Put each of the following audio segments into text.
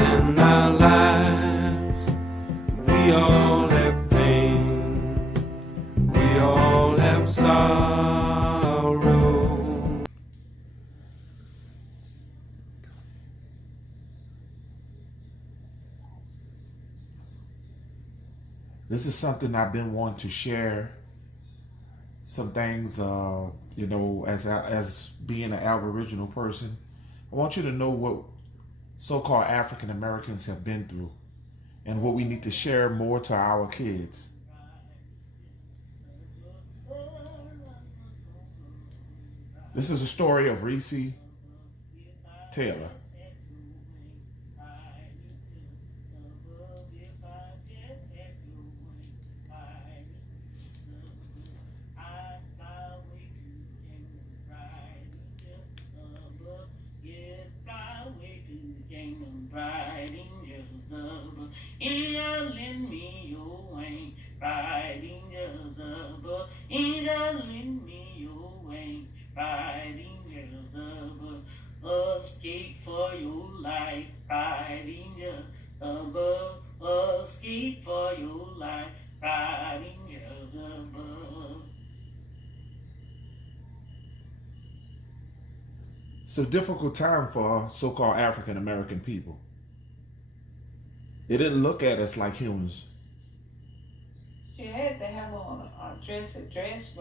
in our lives. We all have pain, we all have sorrow. This is something I've been wanting to share. Some things, as being an Aboriginal person, I want you to know what so-called African Americans have been through and what we need to share more to our kids. This is a story of Recy Taylor. Escape for your life, riding just above. Escape for your life, riding just above. It's a difficult time for so-called African American people. They didn't look at us like humans. She had to have on a dress because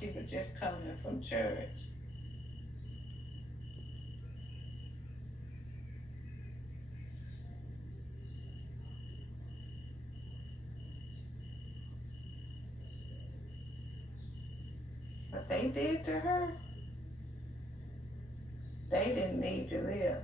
she was just coming from church. What they did to her, they didn't need to live.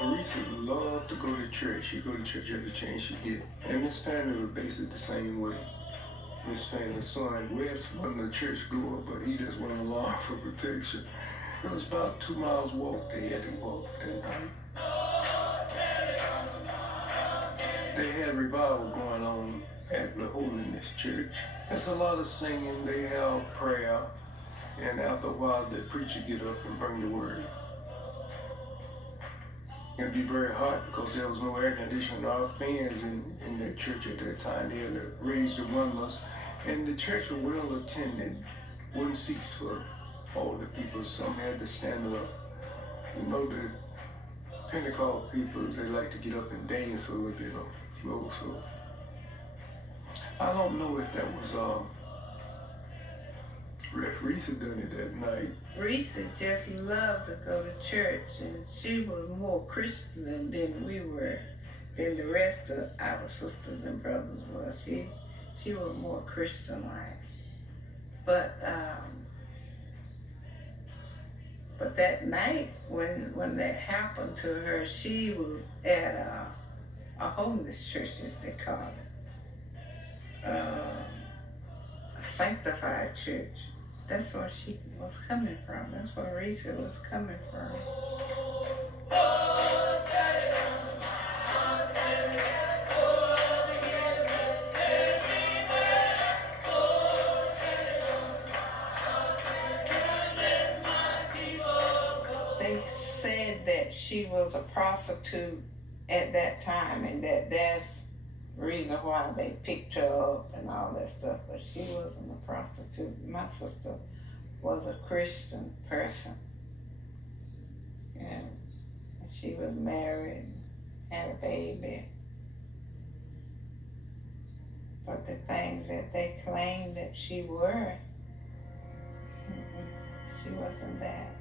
Recy loved to go to church. She'd go to church every chance she get. And Miss Fanny was basically the same way. Miss Fanny's son, Wes, wasn't a church goer, but he just went along for protection. It was about 2 miles walk they had to walk that night. They had revival going on at the Holiness Church. There's a lot of singing, they have prayer, and after a while the preacher get up and bring the word. It'd be very hot because there was no air conditioning or fans in that church at that time. They had to raise the windows, and the church was well attended. Wooden seats for all the people. Some had to stand up. You know, the Pentecost people, they like to get up and dance a little bit on the floor. So I don't know if that was Recy done it that night. Recy just loved to go to church, and she was more Christian than we were, than the rest of our sisters and brothers were. She was more Christian-like. But that night when that happened to her, she was at a homeless church, as they call it, a sanctified church. That's where she was coming from. That's where Recy was coming from. They said that she was a prostitute at that time, and that's the reason why they picked her up and all that stuff, but she wasn't a prostitute. My sister was a Christian person, and she was married, had a baby. But the things that they claimed that she were, she wasn't that.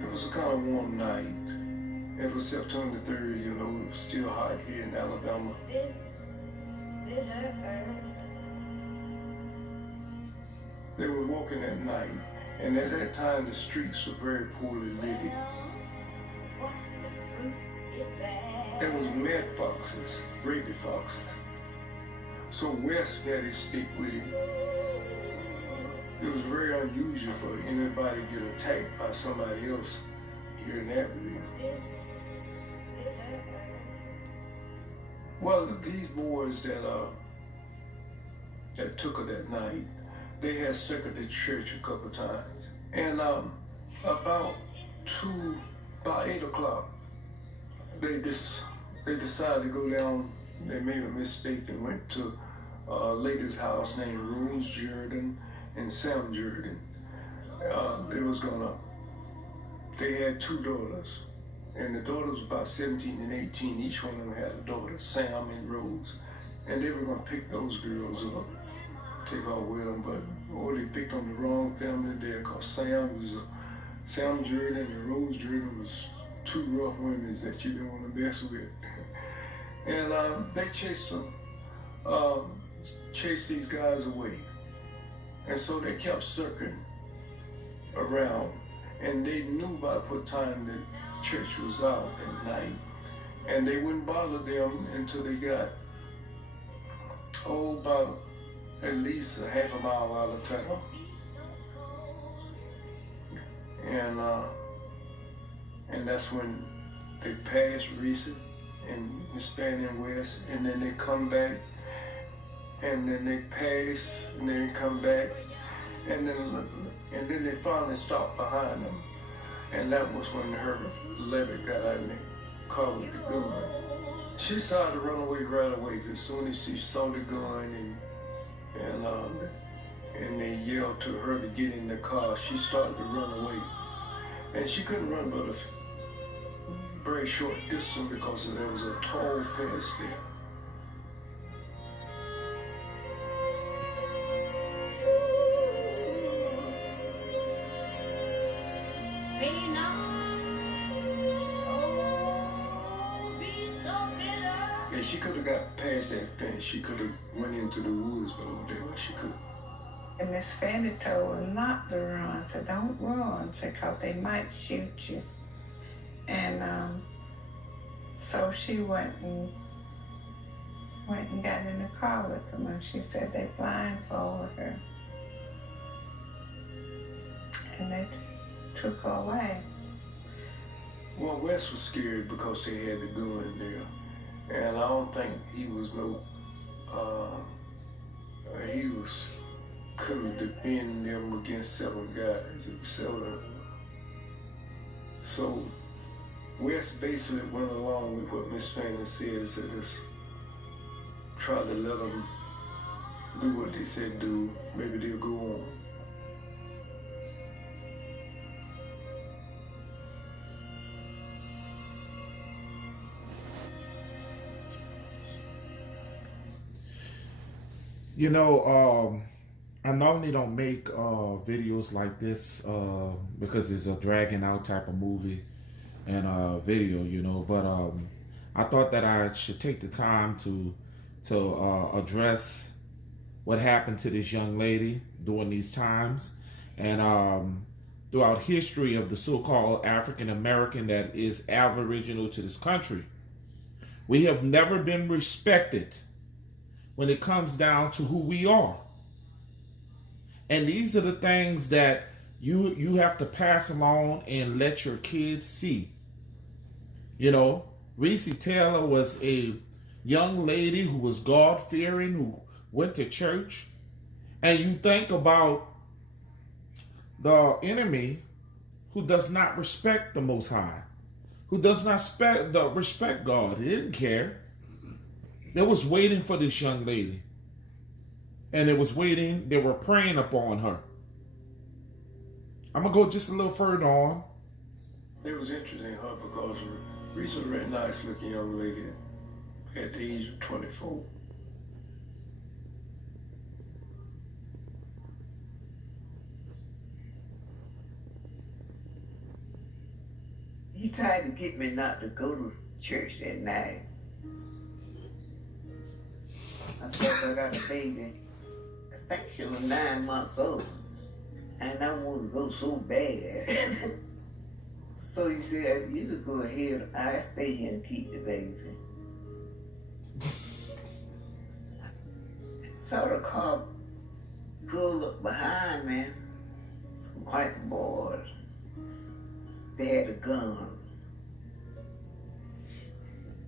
It was a kind of warm night. It was September 3rd, it was still hot here in Alabama. walking at night, and at that time the streets were very poorly lit. There was mad foxes, rabies foxes. So Wes had his stick with him. It was very unusual for anybody to get attacked by somebody else here in Abilene. Well, these boys that took her that night, they had circled the church a couple times. And about 8 o'clock, they decided to go down. They made a mistake and went to a lady's house named Rose Jordan and Sam Jordan. They had 2 daughters, and the daughters were about 17 and 18. Each one of them had a daughter, Sam and Rose. And they were gonna pick those girls up, take off with them, but they picked on the wrong family there, cause Sam Jordan and Rose Jordan was 2 rough women that you didn't want to mess with. And they chased these guys away. And so they kept circling around, and they knew by what time the church was out at night, and they wouldn't bother them until they got about at least a half a mile out of town. And that's when they passed Recy and Miss Fanny and West, and then they come back, and then they pass, and then they come back, and then they finally stopped behind them. And that was when her Levitt got out in the car with the gun. She decided to run away right away. As soon as she saw the gun and they yelled to her to get in the car, she started to run away. And she couldn't run but a very short distance because there was a tall fence there. And she could have got past that fence. She could have went into the woods below there, but she couldn't. And Miss Fanny told her not to run. Said, don't run, said, cause they might shoot you. And so she went and got in the car with them, and she said they blindfolded her. And they took her away. Well, Wes was scared because they had the gun there. And I don't think he was couldn't defend them against 7 guys. It was 7 of them. So Wes basically went along with what Miss Fanny said, so just try to let them do what they said do. Maybe they'll go on. You know, I normally don't make videos like this because it's a dragging out type of movie and video, you know. But I thought that I should take the time to address what happened to this young lady during these times and throughout history of the so-called African American that is aboriginal to this country. We have never been respected when it comes down to who we are. And these are the things that you have to pass along and let your kids see. You know, Recy Taylor was a young lady who was God-fearing, who went to church. And you think about the enemy who does not respect the Most High, who does not respect God. He didn't care. They was waiting for this young lady. And it was waiting. They were praying upon her. I'm going to go just a little further on. It was interesting, huh? Because Recy was a very nice looking young lady at the age of 24. He tried to get me not to go to church that night. I said, I got a baby. I think she was 9 months old. and I want to go so bad. So he said, you could go ahead, I stay here and keep the baby. So the car pulled up behind me, some white boys. They had a gun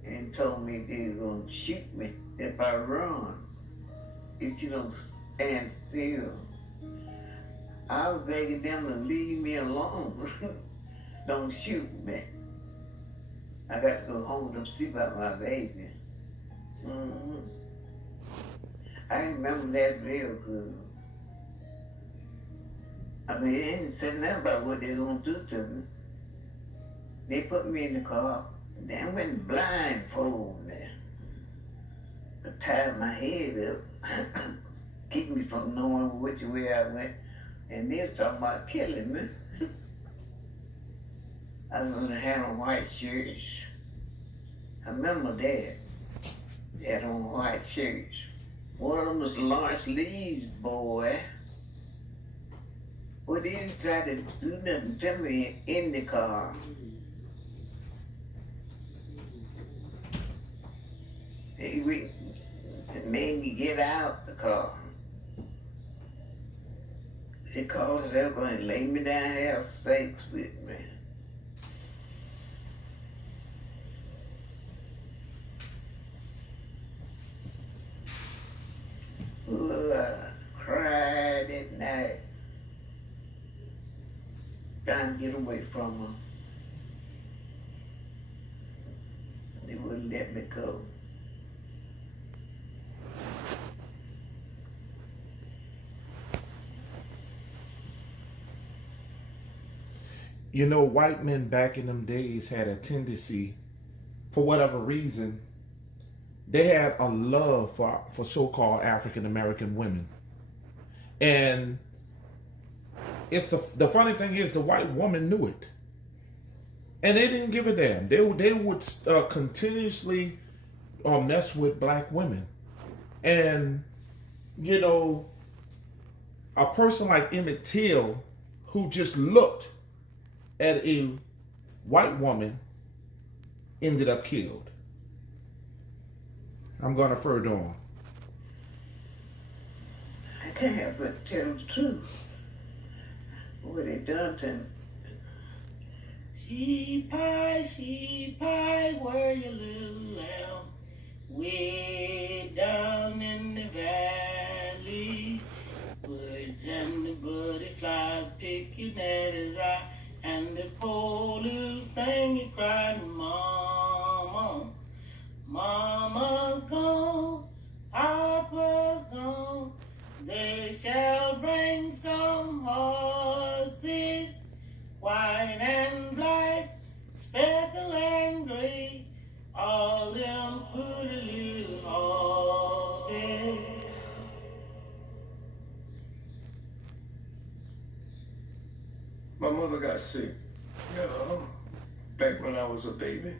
and told me they were going to shoot me if I run, if you don't stand still. I was begging them to leave me alone. Don't shoot me. I got to go home to see about my baby. I remember that real good. I mean, they didn't say nothing about what they're going to do to me. They put me in the car, and then went blindfold me. They tied my head up, keep me from knowing which way I went, and they were talking about killing me. I was gonna have on white shirts. I remember that. They had on white shirts. One of them was Lawrence Lee's boy. Well, they didn't try to do nothing to me in the car. They made me get out the car. They called us, they were going to lay me down and have sex with me. Ooh, I cried at night, trying to get away from them. They wouldn't let me go. You know, white men back in them days had a tendency, for whatever reason, they had a love for so-called African American women. And it's the funny thing is the white woman knew it. And they didn't give a damn. They would continuously mess with black women. And, you know, a person like Emmett Till, who just looked at a white woman, ended up killed. I'm going to further on. I can't help but tell the truth. What they done to me. Sheep pie, where your little lamb? Way down in the valley. Birds and the butterflies picking at his eye. And the poor little thing he cried, Mama, Mama's gone, Papa's gone. They shall bring some horses, white and black, speckled and gray, all them pretty little horses. My mother got sick, back when I was a baby,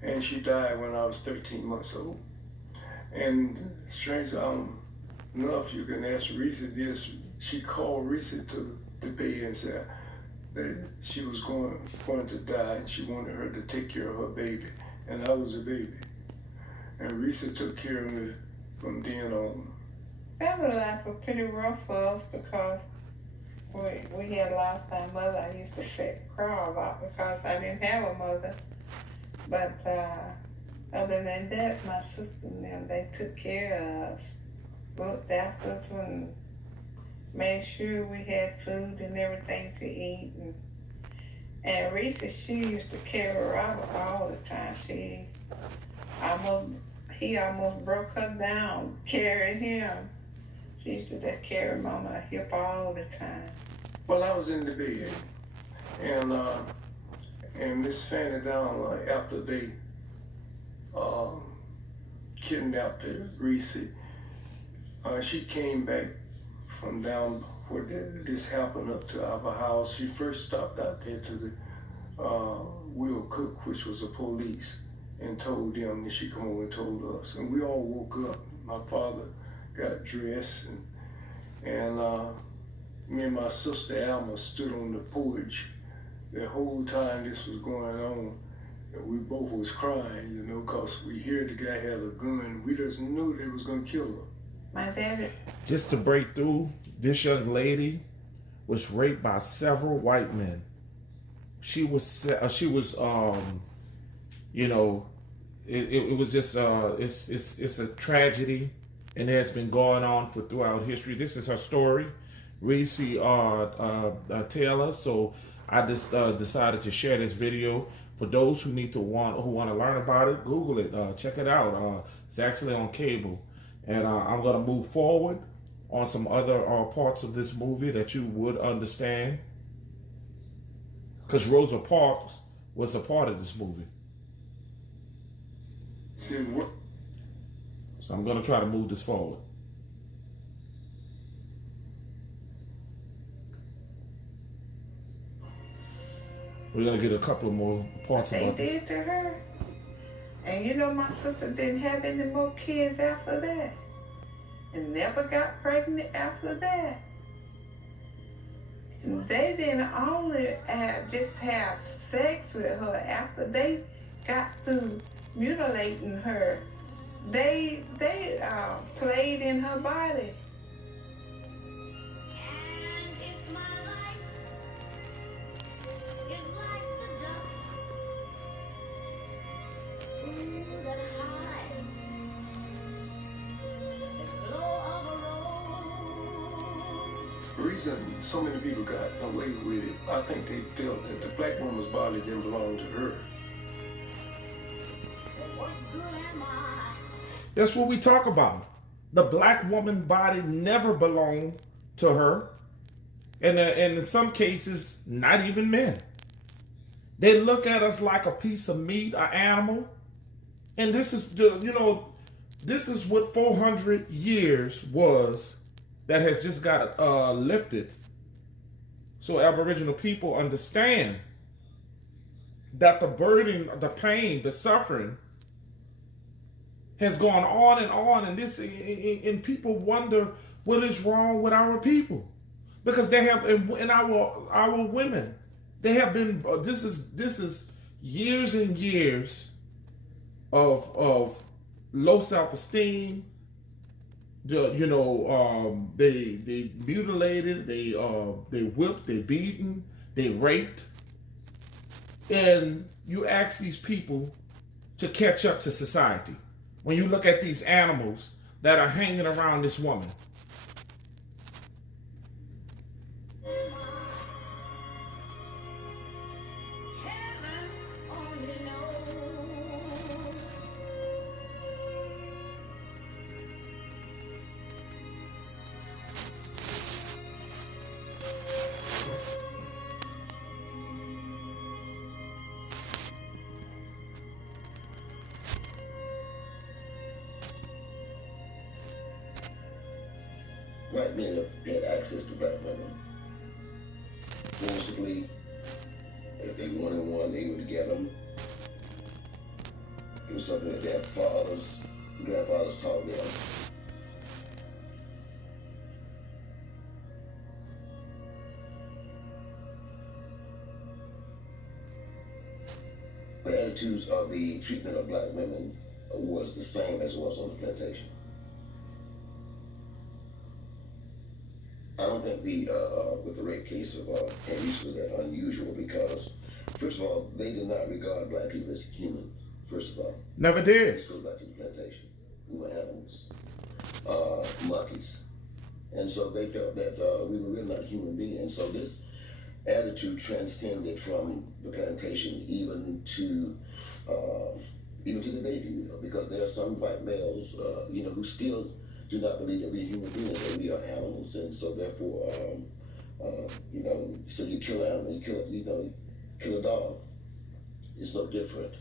and she died when I was 13 months old. And strange enough, you can ask Recy this. She called Recy to the bed and said that she was going to die, and she wanted her to take care of her baby, and I was a baby. And Recy took care of me from then on. Family life was pretty rough for us because we had lost our mother. I used to sit and cry a lot because I didn't have a mother. But other than that, my sister and them, they took care of us, looked after us, and made sure we had food and everything to eat. And Recy, she used to carry Robert all the time. He almost broke her down carrying him. She used to carry him on her hip all the time. Well, I was in the bed, and Miss Fanny Down, after they kidnapped Recy, she came back from down where this happened up to our house. She first stopped out there to the Will Cook, which was the police, and told them that she come over and told us. And we all woke up. My father got dressed, and Me and my sister Alma stood on the porch the whole time this was going on. And we both was crying, you know, because we heard the guy had a gun. We just knew they was going to kill her. My daddy. Just to break through, this young lady was raped by several white men. She was, you know, it was just, it's a tragedy, and it has been going on for throughout history. This is her story, Recy Taylor. So I just decided to share this video for those who want to learn about it. Google it, check it out. It's actually on cable, and I'm gonna move forward on some other parts of this movie that you would understand, because Rosa Parks was a part of this movie. See what? So I'm gonna try to move this forward. We're gonna get a couple of more parts They about this. did to her. And you know, my sister didn't have any more kids after that. And never got pregnant after that. And they didn't only just have sex with her after they got through mutilating her. They played in her body. And if my life is like the dust that hides the glow of a rose. The reason so many people got away with it, I think they felt that the black woman's body didn't belong to her. What good am I? That's what we talk about. The black woman body never belonged to her. And in some cases, not even men. They look at us like a piece of meat, an animal. And this is, this is what 400 years was that has just got lifted. So Aboriginal people understand that the burden, the pain, the suffering has gone on, and people wonder what is wrong with our people, because they have, and our women, they have been. This is years and years of low self-esteem. They mutilated, they whipped, they beaten, they raped, and you ask these people to catch up to society. When you look at these animals that are hanging around this woman. Heaven only knows. White men have had access to black women forcibly. If they wanted one, they would get them. It was something that their fathers, grandfathers taught them. The attitudes of the treatment of black women was the same as it was on the plantation. I don't think with the rape case of Candice was that unusual, because, first of all, they did not regard black people as humans, first of all. Never did. This goes back to the plantation. We were animals, monkeys. And so they felt that we were really not human beings. So this attitude transcended from the plantation even to the Navy, because there are some white males, who still do not believe that we're human beings, that we are animals, and so therefore, so you kill an animal, you kill a dog. It's no different.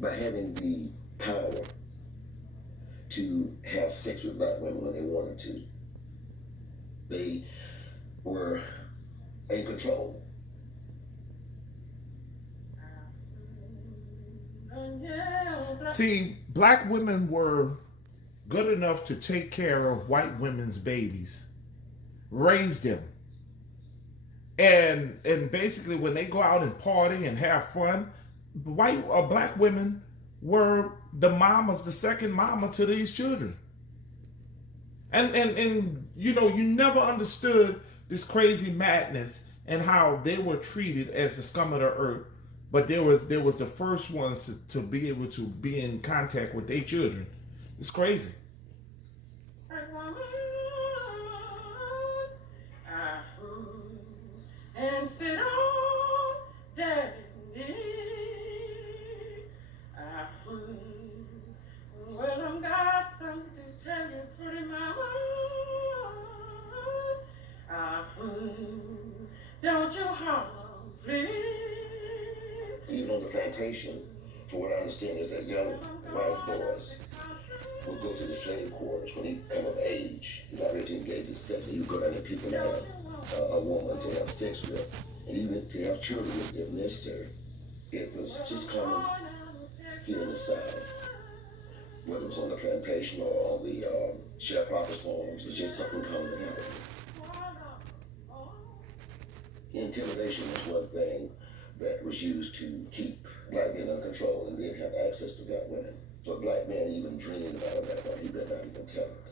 By having the power to have sex with black women when they wanted to, they were in control. See, black women were good enough to take care of white women's babies. raised them. And basically when they go out and party and have fun, white or black women were the mamas, the second mama to these children. And you know, you never understood this crazy madness and how they were treated as the scum of the earth. But there was the first ones to be able to be in contact with their children. It's crazy. And sit on daddy's knee. Well, I'm got something to tell you, pretty mama. Don't you holler, please. Even on the plantation, for what I understand is that young white boys would go to the slave quarters when he come of age, not ready to engage in sex, and he would go down there picking out a woman to have sex with, and even to have children with if necessary. It was just common here in the South, whether it was on the plantation or on the sharecroppers' farms. It was just something common that happened. Intimidation was one thing that was used to keep black men under control and then have access to black women. So a black man even dreamed about that one, he better not even tell it.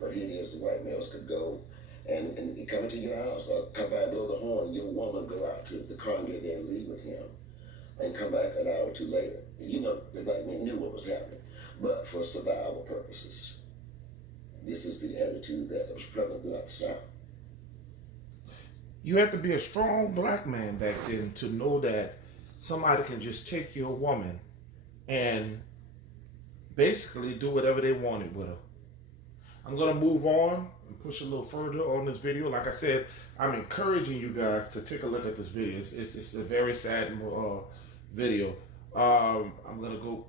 But here it is, the white males could go and come into your house, or come by and blow the horn, and your woman go out to the car and get there and leave with him, and come back an hour or two later. And you know, the black men knew what was happening, but for survival purposes. This is the attitude that was prevalent throughout the South. You have to be a strong black man back then to know that somebody can just take your woman and basically do whatever they wanted with her. I'm going to move on and push a little further on this video. Like I said, I'm encouraging you guys to take a look at this video. It's a very sad video. I'm going to go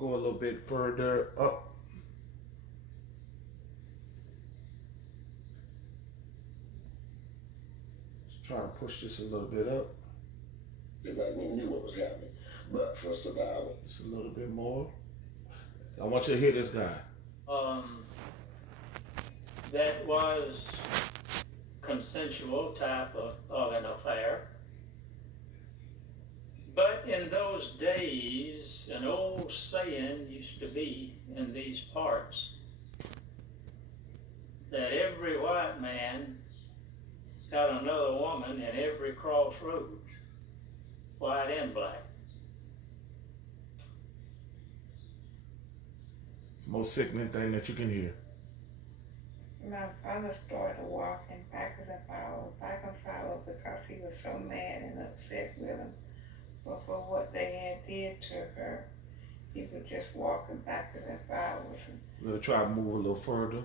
a little bit further up. Try to push this a little bit up. The black men knew what was happening, but for survival. Just a little bit more. I want you to hear this guy. That was consensual type of an affair. But in those days, an old saying used to be in these parts that every white man got another woman in every crossroads, white and black. It's the most sickening thing that you can hear. My father started walking backwards and forwards because he was so mad and upset with him for what they had did to her. He was just walking backwards and forwards. We're going to try to move a little further.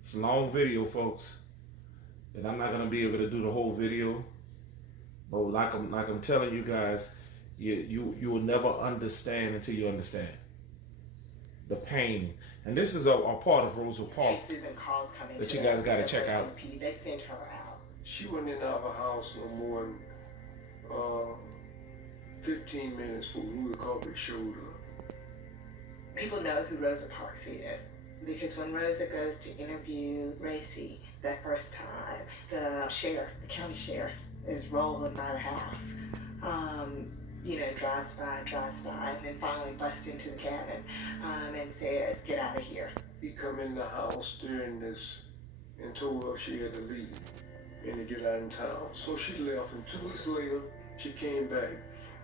It's a long video, folks, and I'm not going to be able to do the whole video. But like I'm telling you guys, you will never understand until you understand the pain. And this is a part of Rosa Parks that you guys got to check out. They sent her out. She wasn't in our house no more than 15 minutes before Louis Carpet showed up. People know who Rosa Parks is because when Rosa goes to interview Recy that first time, the county sheriff is rolling by the house. Drives by, and then finally busts into the cabin and says, "Get out of here." He come in the house during this and told her she had to leave and to get out of town. So she left, and 2 weeks later, she came back.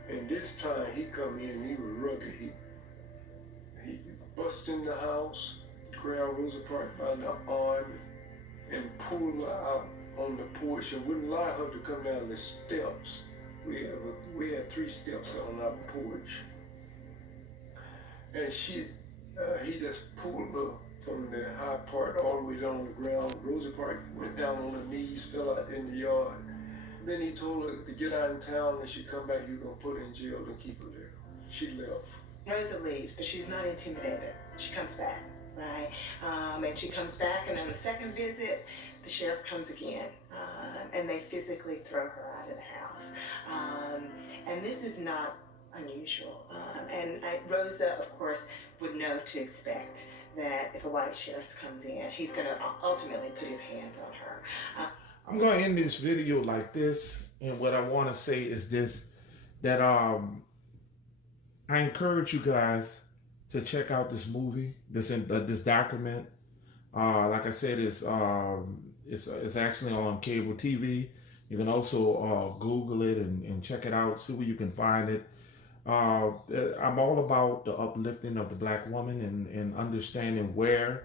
And this time, he come in, and he was rugged. He bust in the house, grabbed Rosa Parks by the arm, and pulled her out on the porch and wouldn't allow her to come down the steps. We had 3 steps on our porch, and he just pulled her from the high part all the way down on the ground. Rosa Parks went down on her knees, fell out in the yard. Then he told her to get out in town, and she come back, he was gonna put her in jail and keep her there. She left. Rosa leaves, but she's not intimidated. She comes back, right? And she comes back, and on the second visit, the sheriff comes again, and they physically throw her out of the house. And this is not unusual. Rosa, of course, would know to expect that if a white sheriff comes in, he's going to ultimately put his hands on her. I'm going to end this video like this. And what I want to say is this, that I encourage you guys to check out this movie, this document. Like I said, it's actually on cable TV. You can also Google it and check it out, see where you can find it. I'm all about the uplifting of the black woman and understanding where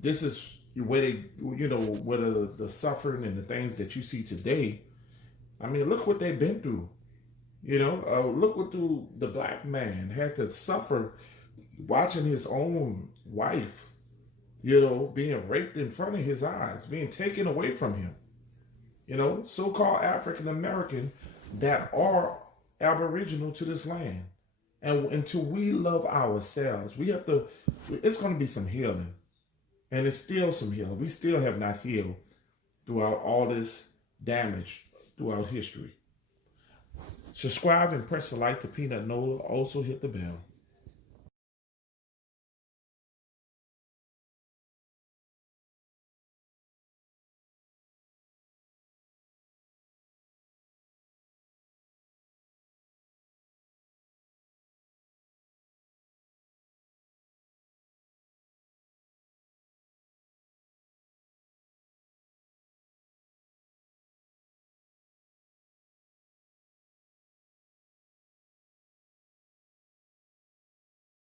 this is where they, where the suffering and the things that you see today. I mean, look what they've been through. Look what the black man had to suffer watching his own wife, being raped in front of his eyes, being taken away from him. So-called African American that are aboriginal to this land. And until we love ourselves, it's going to be some healing. And it's still some healing. We still have not healed throughout all this damage throughout history. Subscribe and press the like to Peanut Nola. Also hit the bell.